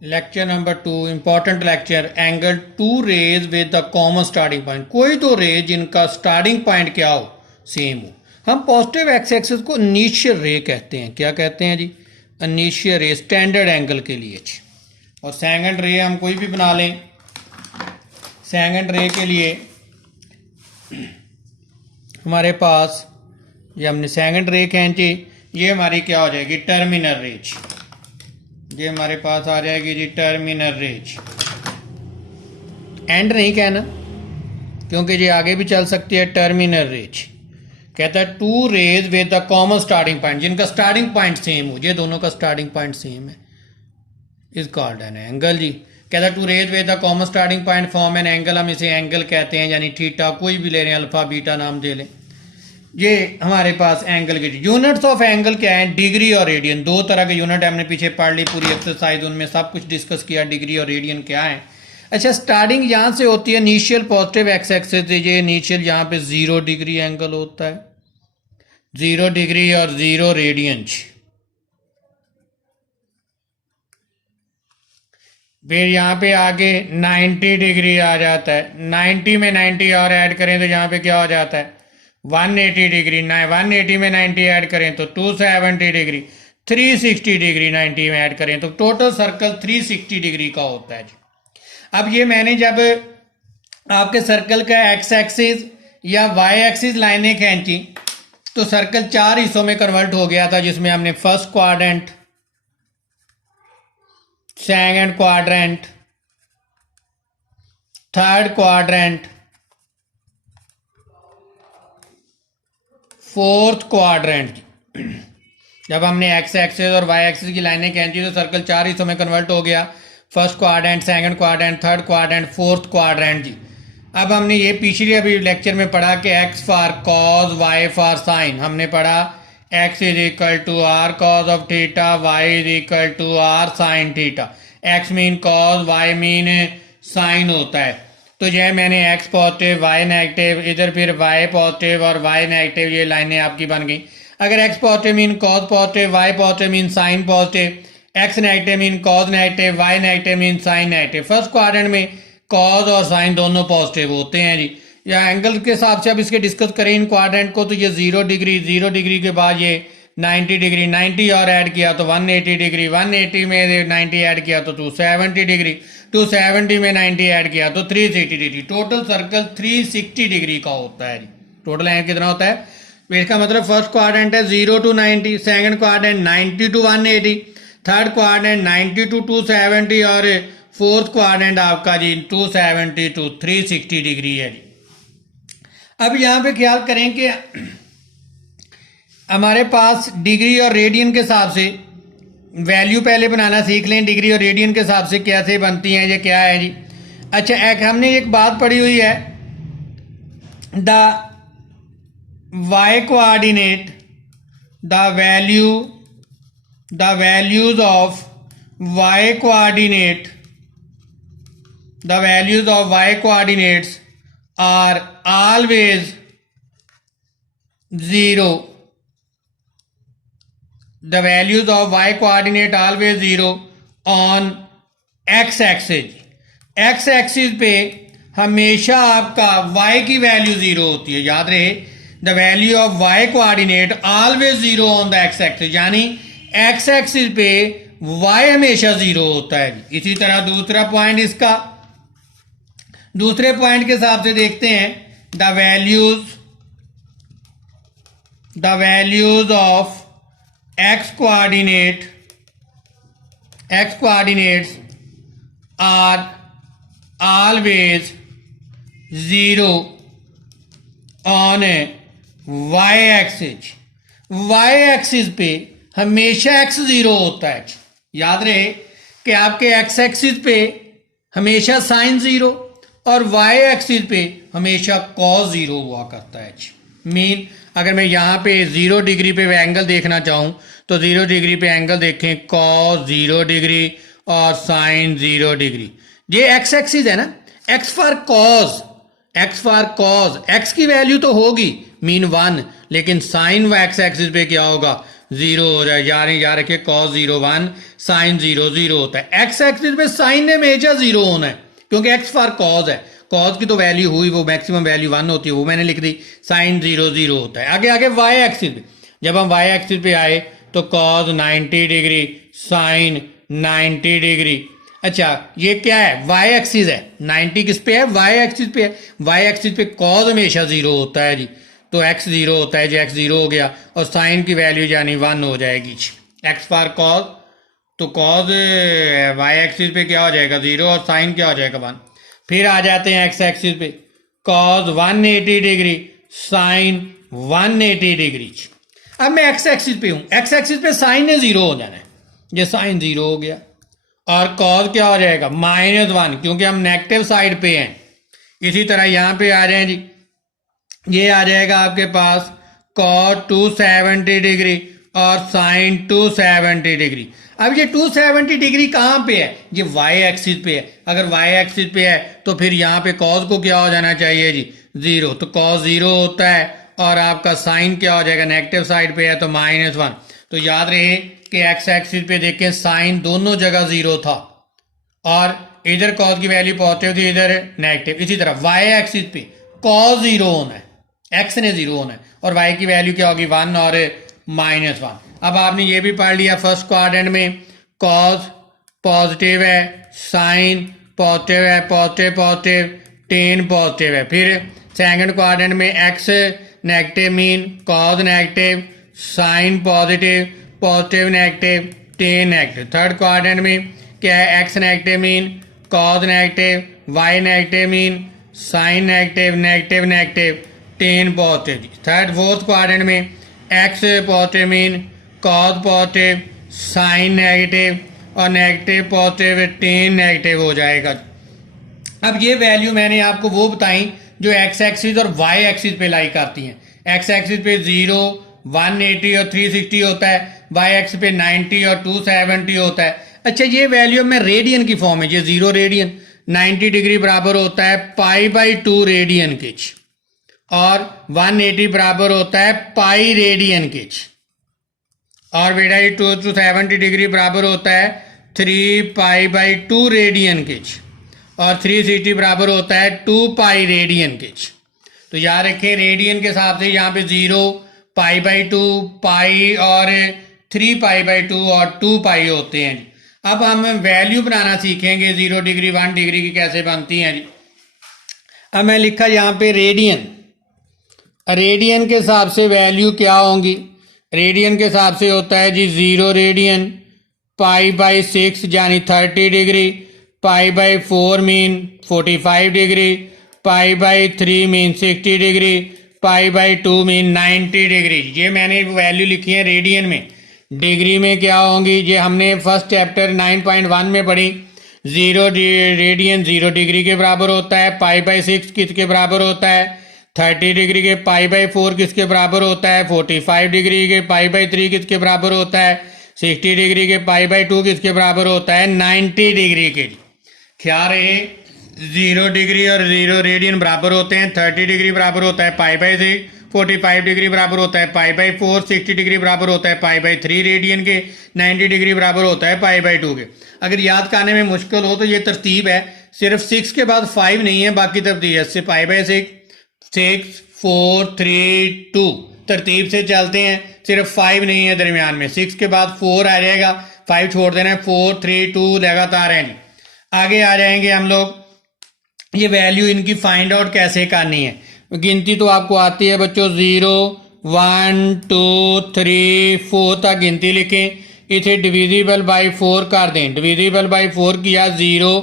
Lecture number 2 important lecture angle two rays with the common starting point. कोई तो raise जिनका starting point क्या हो, सेम हो। हम पॉजिटिव एक्स एक्सिस को इनिशियल रे कहते हैं। क्या कहते हैं जी? इनिशियल रे स्टैंडर्ड एंगल के लिए जी। और सेकंड रे हम कोई भी बना लें। सेकंड रे के लिए हमारे पास ये हमने सेकंड रे खींची, ये हमारी क्या हो जाएगी? Terminal rays. ये हमारे पास आ जाएगी जी टर्मिनल रेज। एंड नहीं कहना क्योंकि ये आगे भी चल सकती है। टर्मिनल रेज कहता है two rays with the common starting point, जिनका स्टार्टिंग पॉइंट सेम हो। ये दोनों का स्टार्टिंग पॉइंट सेम है, इस कॉल्ड एन एंगल जी। कहता है two rays with the common starting point form an angle. हम इसे एंगल कहते हैं, यानी थीटा कोई भी ले रहे हैं, अल्फा बीटा नाम दे लें। ये हमारे पास एंगल की यूनिट्स ऑफ एंगल क्या है? डिग्री और रेडियन। दो तरह के यूनिट हमने पीछे पढ़ ली, पूरी एक्सरसाइज उनमें सब कुछ डिस्कस किया, डिग्री और रेडियन क्या है। अच्छा, स्टार्टिंग यहाँ से होती है इनिशियल पॉजिटिव एक्स एक्सिस। ये इनिशियल यहाँ पे 0 डिग्री एंगल होता है, 0 डिग्री और 0 रेडियन। फिर यहाँ पे आगे 90 डिग्री आ जाता है। 90 में 90 और ऐड करें तो यहाँ पे क्या हो जाता है? 180 डिग्री। 180 में 90 ऐड करें तो 270 डिग्री। 360 डिग्री 90 में ऐड करें तो टोटल सर्कल 360 डिग्री का होता है जी। अब ये मैंने जब आपके सर्कल का एक्स एक्सिस या वाई एक्सिस लाइनें खींची तो सर्कल 4 हिस्सों में कन्वर्ट हो गया था, जिसमें हमने first quadrant, second quadrant, third quadrant, fourth quadrant. जब हमने एक्स एक्सिस और वाई एक्सिस की लाइनें खींची तो सर्कल 4 हिस्सों में कन्वर्ट हो गया। First quadrant, second quadrant, third quadrant, fourth quadrant जी। अब हमने ये पिछले अभी लेक्चर में पढ़ा कि X for cos, Y for sine. हमने पढ़ा X is equal to R cos of theta, Y is equal to R sine theta. X mean cos, Y mean sine होता है। तो जो है मैंने एक्स पॉजिटिव, वाई नेगेटिव, इधर फिर वाई पॉजिटिव और वाई नेगेटिव, ये लाइनें आपकी बन गई। अगर X positive mean cos positive, Y positive mean sine positive, X negative mean cos negative, Y negative mean sine negative. First quadrant में कॉज और साइन दोनों पॉजिटिव होते हैं जी। या एंगल के हिसाब से अब इसके डिस्कस करें इन क्वाड्रेंट को तो ये 0 डिग्री, 0 डिग्री के बाद ये 90 डिग्री, 90 और ऐड किया तो 180 डिग्री, 180 में 90 ऐड किया तो 270 डिग्री, 270 में 90 ऐड किया तो 360 डिग्री। टोटल सर्कल 360 डिग्री का होता है जी। टोटल एंगल कितना होता है? इसका मतलब फर्स्ट क्वाड्रेंट है 0 to 90, second quadrant 90 to 180, third quadrant 90 to 270 और फोर्थ क्वाड्रेंट आपका जी 270 to 360 डिग्री है जी। अब यहाँ पे ख्याल करें कि हमारे पास डिग्री और रेडियन के हिसाब से वैल्यू पहले बनाना सीख लें। डिग्री और रेडियन के हिसाब से कैसे बनती हैं, ये क्या है जी? अच्छा, एक हमने एक बात पढ़ी हुई है, the Y coordinate, the values of Y coordinate, the values of y coordinates are always 0. The values of y coordinate always 0 on x axis. x axis पे हमेशा आपका y की वैल्यू 0 होती है, याद रहे। the value of y coordinate always 0 on the x axis, यानी x axis पे y हमेशा 0 होता है। इसी तरह दूसरा पॉइंट इसका, दूसरे पॉइंट के हिसाब से देखते हैं, the values of X coordinates are always 0 on Y axis. Y axis पे हमेशा x 0 होता है। याद रहे कि आपके एक्स एक्सिस पे हमेशा साइन 0 और वाई एक्सिस पे हमेशा कॉस 0 हुआ करता है। मीन अगर मैं यहाँ पे 0 डिग्री पे एंगल देखना चाहूँ तो 0 डिग्री पे एंगल देखें, कॉस 0 डिग्री और साइन 0 डिग्री। ये एक्स एक्सिस है ना, एक्स फॉर कॉज, एक्स की वैल्यू तो होगी मीन 1, लेकिन साइन व एक्स एक्सिस पे क्या होगा? जीरो हो जाए, यानी याद रखिए cos 0 1 sin 0 0 होता है। एक्स एक्सिस पे साइन ने हमेशा जीरो होना है क्योंकि एक्स फॉर कॉज है, कॉज की तो वैल्यू हुई वो मैक्सिमम वैल्यू 1 होती है, वो मैंने लिख दी, साइन 0 0 होता है। आगे आगे वाई एक्सिस पे, जब हम वाई एक्सिस पे आए तो कॉज 90 डिग्री साइन 90 डिग्री। अच्छा ये क्या है, वाई एक्सिस है, 90 किस पे है, वाई एक्सिस पे है। वाई एक्सिस पे कॉज हमेशा जीरो होता है जी, तो एक्स जीरो होता है जी, एक्स जीरो हो गया और साइन की वैल्यू यानी 1 हो जाएगी जी, एक्स फॉर कॉज, तो कॉज वाई एक्सिस पे क्या हो जाएगा जीरो और साइन क्या हो जाएगा 1। फिर आ जाते हैं एक्स एक्सिस पे, कॉज 180 डिग्री साइन 180 डिग्री। अब मैं एक्स एक्सिस पे हूं, एक्स एक्सिस पे साइन ने जीरो हो जाना है, ये साइन जीरो हो गया और कॉज क्या हो जाएगा -1 क्योंकि हम नेगेटिव साइड पे हैं। इसी तरह यहां पे आ रहे हैं जी, ये आ जाएगा आपके पास cos 270 डिग्री और साइन 270 डिग्री। अब ये 270 डिग्री कहाँ पे है, ये वाई एक्सिस पे है। अगर वाई एक्सिस पे है तो फिर यहाँ पे कॉज को क्या हो जाना चाहिए जी, जीरो, तो कॉज जीरो होता है और आपका साइन क्या हो जाएगा, नेगेटिव साइड पे है तो -1। तो याद रहे कि एक्स एक्सिस पे देखें साइन दोनों जगह जीरो था और इधर कॉज की वैल्यू पॉजिटिव थी, इधर नेगेटिव। इसी तरह वाई एक्सिस पे कॉज जीरो होना है, एक्स ने जीरो होना है और वाई की वैल्यू क्या होगी 1 और -1। अब आपने ये भी पढ़ लिया फर्स्ट क्वाड्रेंट में कॉज पॉजिटिव है, साइन पॉजिटिव है, पॉजिटिव पॉजिटिव, टेन पॉजिटिव है। फिर सेकंड क्वाड्रेंट में X negative mean cos negative, sine positive, positive negative, tan negative. Third quadrant में क्या है, X negative mean cos negative, Y negative mean sine negative, negative negative, tan positive. Third fourth quadrant में X positive mean cos positive, sine negative और negative positive, tan negative हो जाएगा। अब ये value मैंने आपको वो बताई जो एक्स एक्सिस और वाई एक्सिस पे लाई करती हैं। एक्स एक्सिस पे 0 180 और 360 होता है, वाई एक्सिस पे 90 और 270 होता है। अच्छा ये वैल्यू में रेडियन की फॉर्म है, ये 0 रेडियन 90 डिग्री बराबर होता है π/2 रेडियन के और 180 बराबर होता है पाई रेडियन के और बेटा ये 270 डिग्री बराबर होता है 3π/2 रेडियन के और 360 बराबर होता है 2π रेडियन के। तो याद रखें रेडियन के हिसाब से यहाँ पे 0 π/2 पाई और 3π/2 और 2π होते हैं जी। अब हम वैल्यू बनाना सीखेंगे 0 डिग्री 1 डिग्री की कैसे बनती हैं जी। अब मैं लिखा यहाँ पे रेडियन, रेडियन के हिसाब से वैल्यू क्या होंगी, रेडियन के हिसाब से होता है जी 0 रेडियन π/6 यानी 30 degree, π/4 mean 45 degree, π/3 mean 60 degree, π/2 mean 90 degree. ये मैंने वैल्यू लिखी है रेडियन में। डिग्री में क्या होंगी, ये हमने फर्स्ट चैप्टर 9.1 में पढ़ी। 0 रेडियन 0 डिग्री के बराबर होता है, π/6 किसके बराबर होता है, 30 डिग्री के π/4 किसके बराबर होता है, 45 डिग्री के π/3 किसके बराबर होता है, 60 डिग्री के π/2 किसके बराबर होता है, 90 डिग्री के। ख्याल रहे 0 डिग्री और 0 रेडियन बराबर होते हैं, 30 डिग्री बराबर होता है π/6, 45 डिग्री बराबर होता है π/4, 60 डिग्री बराबर होता है π/3 रेडियन के, 90 डिग्री बराबर होता है π/2 के। अगर याद करने में मुश्किल हो तो ये तरतीब है, सिर्फ 6 के बाद 5 नहीं है, बाकी तरतीब है से π/6 6 4 3 2 तरतीब से चलते हैं, सिर्फ 5 नहीं है दरमियान में, 6 के बाद 4 आ जाएगा, 5 छोड़ देना है, 4 3 2 लगातार है। आगे आ जाएंगे हम लोग, ये वैल्यू इनकी फाइंड आउट कैसे करनी है। गिनती तो आपको आती है बच्चों, 0 1 2 3 4 तक गिनती लिखें, इसे डिविजिबल बाई 4 कर दें। डिविजिबल बाई 4 किया 0,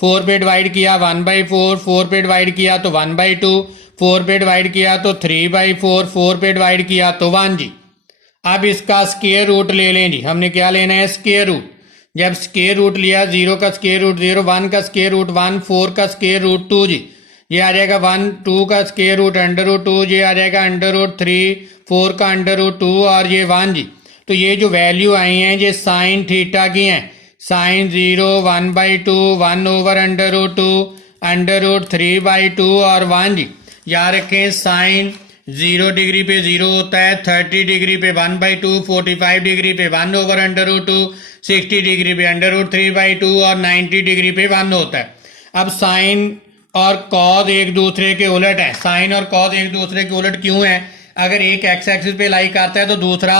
4 पे डिवाइड किया 1/4, 4 पे डिवाइड किया तो 1/2, 4 पे डिवाइड किया तो 3/4, 4 पे डिवाइड किया तो 1 जी। अब इसका स्क्वायर रूट ले लें जी, हमने क्या लेना है, स्क्वायर रूट। जब स्क्वायर रूट लिया 0 का स्क्वायर रूट 0, 1 का स्क्वायर रूट 1, 4 का स्क्वायर रूट 2 जी, ये आ जाएगा 1, 2 का स्क्वायर रूट √2, ये आ जाएगा √3, 4 का √2 और ये 1 जी। तो ये जो वैल्यू आई हैं ये साइन थीटा की हैं, साइन 0 1/2 1/√2 √3/2 और 1 जी। याद रखें साइन 0 डिग्री पे 0 होता है, 30 डिग्री पे 1/2, 45 डिग्री पे 1/√2, 60 डिग्री पे √3/2 और 90 डिग्री पे 1 होता है। अब साइन और कॉज एक दूसरे के उलट है। साइन और कॉज एक दूसरे के उलट क्यों है? अगर एक एक्स एक्सिस पे लाई करता है तो दूसरा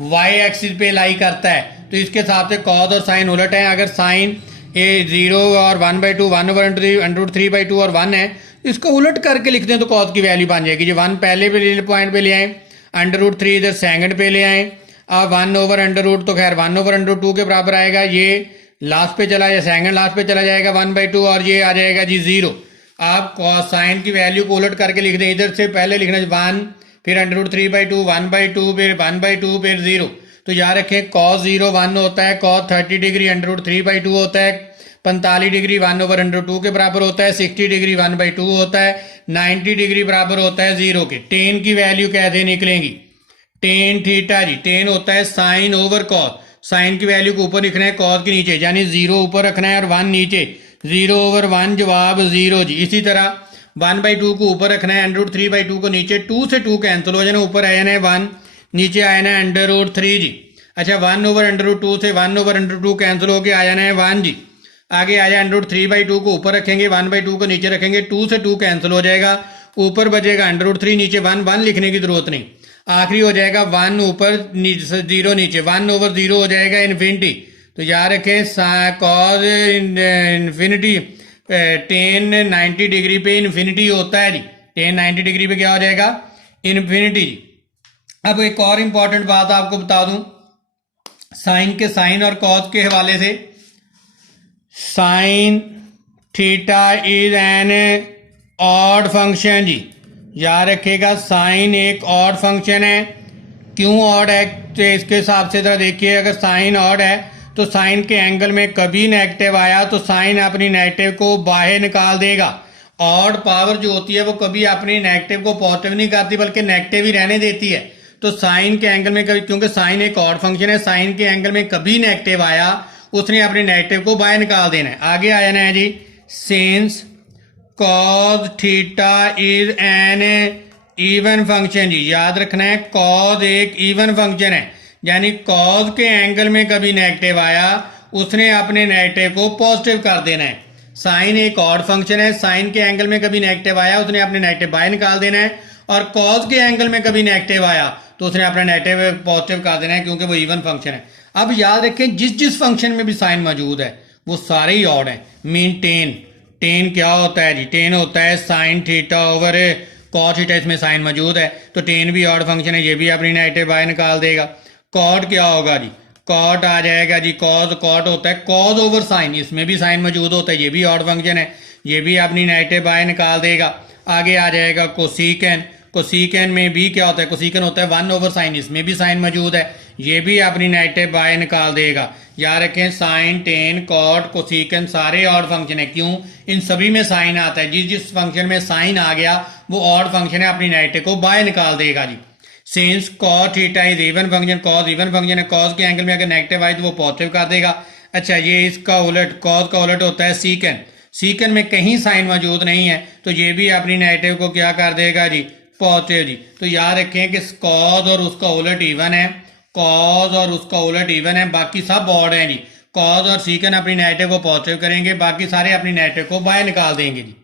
वाई एक्सिस पे लाई करता है, तो इसके हिसाब से कॉज और साइन उलट है। अगर साइन 0 और 1/2, 1/√3/2 और 1 है, इसको उलट करके लिखते हैं तो कॉज की वैल्यू बन जाएगी। जो 1 पहले पे पॉइंट पे ले आए, √3 इधर सेकंड पे ले आए, अब 1/√, तो खैर 1/√2 के बराबर आएगा। ये लास्ट पे चला जाए, सेकंड लास्ट पे चला जाएगा 1/2 और ये आ जाएगा जी 0। आप कॉस साइन की वैल्यू को उलट करके लिख दें। इधर से पहले लिखना 1, फिर √3/2, 1/2, फिर 1/2, फिर 0। तो याद रखें कॉस 0 1 होता है, कॉस 30 डिग्री √3/2 होता है, 45 डिग्री 1/√2 के बराबर होता है, 60 डिग्री 1/2 होता है, 90 डिग्री बराबर होता है 0 के। टेन की वैल्यू कैसे निकलेंगी? टेन थीटा जी, टेन होता है साइन ओवर कॉस। साइन की वैल्यू को ऊपर लिखना है, कॉस के नीचे, यानी 0 ऊपर रखना है और 1 नीचे। 0/1 जवाब 0 जी। इसी तरह 1/2 को ऊपर रखना है, √3/2 को नीचे, 2 से 2 कैंसिल हो जाना, ऊपर आ जाना है 1, नीचे आ जाना है √3 जी। अच्छा 1/√2 से 1/√2 कैंसिल होके आ जाना है 1 जी। आगे आ जाए √3/2 को ऊपर रखेंगे, 1/2 को नीचे रखेंगे, 2 से 2 कैंसिल हो जाएगा, ऊपर बचेगा √3, नीचे 1, 1 लिखने की जरूरत नहीं। आखिरी हो जाएगा 1 ऊपर 0 नीचे, 1/0 हो जाएगा इन्फिनिटी। तो याद रखें कॉज इन्फिनिटी टेन 90 डिग्री पे इन्फिनिटी होता है जी। टेन 90 डिग्री पे क्या हो जाएगा? इन्फिनिटी जी। अब एक और इंपॉर्टेंट बात आपको बता दूं साइन के, साइन और कॉज के हवाले से। Sine theta is an odd function जी। याद रखिएगा साइन एक ऑड फंक्शन है। क्यों ऑड है? तो इसके हिसाब से जरा देखिए, अगर साइन ऑड है तो साइन के एंगल में कभी नेगेटिव आया तो साइन अपनी नेगेटिव को बाहर निकाल देगा। ऑड पावर जो होती है वो कभी अपनी नेगेटिव को पॉजिटिव नहीं करती बल्कि नेगेटिव ही रहने देती है। तो साइन के एंगल में कभी, क्योंकि साइन एक ऑड फंक्शन है, साइन के एंगल में कभी नेगेटिव आया उसने अपनी नेगेटिव को बाहर निकाल देना है। आगे आ जाना है जी, since cos theta is an even function जी। याद रखना है कॉज एक इवन फंक्शन है, यानी कॉज के एंगल में कभी नेगेटिव आया उसने अपने नेगेटिव को पॉजिटिव कर देना है। साइन एक ऑड फंक्शन है, साइन के एंगल में कभी नेगेटिव आया उसने अपने नेगेटिव बाहर निकाल देना है, और कॉज के एंगल में कभी नेगेटिव आया तो उसने अपना नेगेटिव पॉजिटिव कर देना है, क्योंकि वो इवन फंक्शन है। अब याद रखें जिस फंक्शन में भी साइन मौजूद है वो सारे ही ऑड है। मीन टेन, टेन क्या होता है जी? टेन होता है sine theta over cos theta, इसमें साइन मौजूद है तो टेन भी ऑड फंक्शन है, ये भी अपनी नेगेटिव बाहर निकाल देगा। कॉट क्या होगा जी? कॉट आ जाएगा जी, कॉज कॉट होता है कॉज ओवर साइन, इसमें भी साइन मौजूद होता है, ये भी ऑड फंक्शन है, ये भी अपनी नेगेटिव बाहर निकाल देगा। आगे आ जाएगा कोसिकन, कोसिकन में भी क्या होता है? कोसिकन होता है 1/sin, इसमें भी साइन मौजूद है, ये भी अपनी नेगेटिव बाहर निकाल देगा। याद रखें साइन, टेन, कॉट, कोसिकन सारे ऑड फंक्शन है। क्यों? इन सभी में साइन आता है, जिस फंक्शन में साइन आ गया वो ऑड फंक्शन है, अपनी नेगेटिव को बाहर निकाल देगा जी। Since cos theta is even function, cos even function है, कॉस के एंगल में अगर नेगेटिव आए तो वो पॉजिटिव कर देगा। अच्छा ये इसका उलट, कॉस का उलट होता है सीकन, सीकन में कहीं साइन मौजूद नहीं है तो ये भी अपनी नेगेटिव को क्या कर देगा जी? पॉजिटिव जी। तो याद रखें कि कॉस और उसका उलट इवन है, कॉस और उसका उलट इवन है, बाकी सब ऑड है जी। कॉस और सीकन अपनी नेगेटिव को पॉजिटिव करेंगे, बाकी सारे अपनी नेगेटिव को बाहर निकाल देंगे जी।